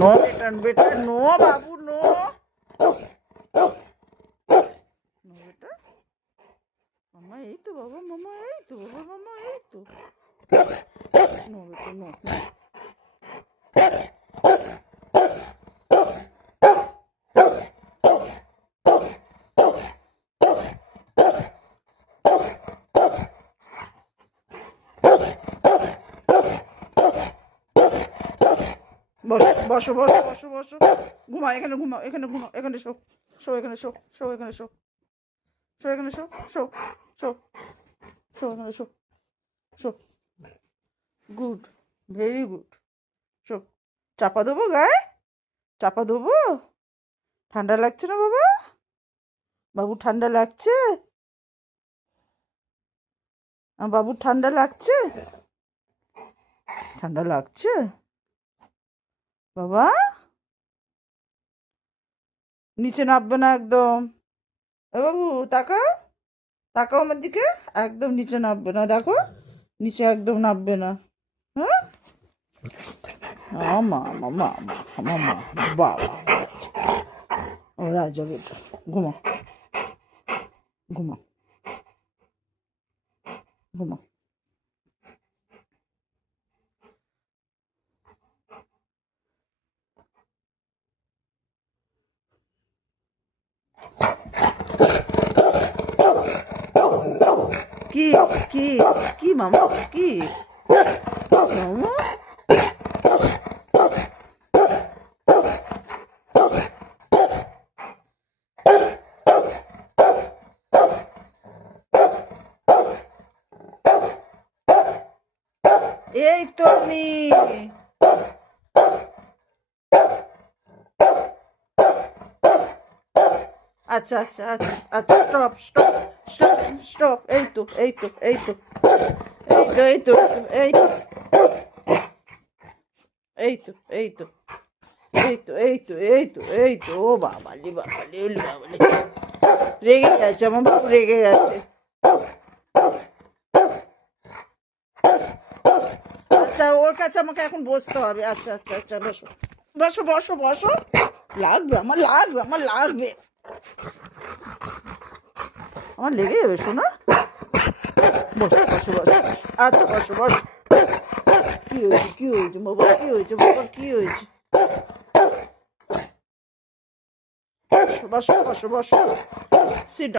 No বেটা বেটা, no বাবু, no. No বেটা, মামা এই তো বাবা, মামা এই তো বাবা, মামা এই তো। নো বেটা, নো। বসো বসো বসো বসো বসো, ঘুমাও এখানে, ঘুমাও এখানে, ঘুমাও এখানে, শো শো এখানে, শো শো এখানে, শো শো এখানে, শো শো শো শো এখানে, show show. Good, very good. Show. চাপা দেবো গায়ে? চাপা দেবো? ঠান্ডা লাগছে না বাবা? বাবু ঠান্ডা লাগছে? বাবুর ঠান্ডা লাগছে? ঠান্ডা লাগছে বাবা? নিচে নামবে না একদম। এ বাবু তাকাও, তাকাও আমার দিকে। একদম নিচে নামবে না, দেখো, নিচে একদম নামবে না। হ্যাঁ, মামা মামা মামা, বাবা, ও রাজা বেটা, ঘুমাও ঘুমাও ঘুমাও। কি কি কি মামা, কি মামা? এই তো আমি। আচ্ছা আচ্ছা আচ্ছা আচ্ছা, স্টপ স্টপ স্টপ স্টপ। এই তো এই তো এই তো এই তো এই তো এই তো এই তো এই তো এই তো এই তো এই তো, ও বাবালি বাবালি, ওলি বাবালি, রেগে গেছে আমার বাবু, রেগে গেছে। আচ্ছা, ওর কাছে আমাকে এখন বসতে হবে। আচ্ছা আচ্ছা আচ্ছা, বসো বসো বসো বসো। লাগবে আমার, লাগবে আমার, লাগবে আমার, লেগে যাবে শোনা। বসো বসো বসো, আচ্ছা বসো বসো। কি হয়েছে, কি হয়েছে বাবা, কি হয়েছে বাবা, কি হয়েছে? বসো বসো বসো বসো, সিট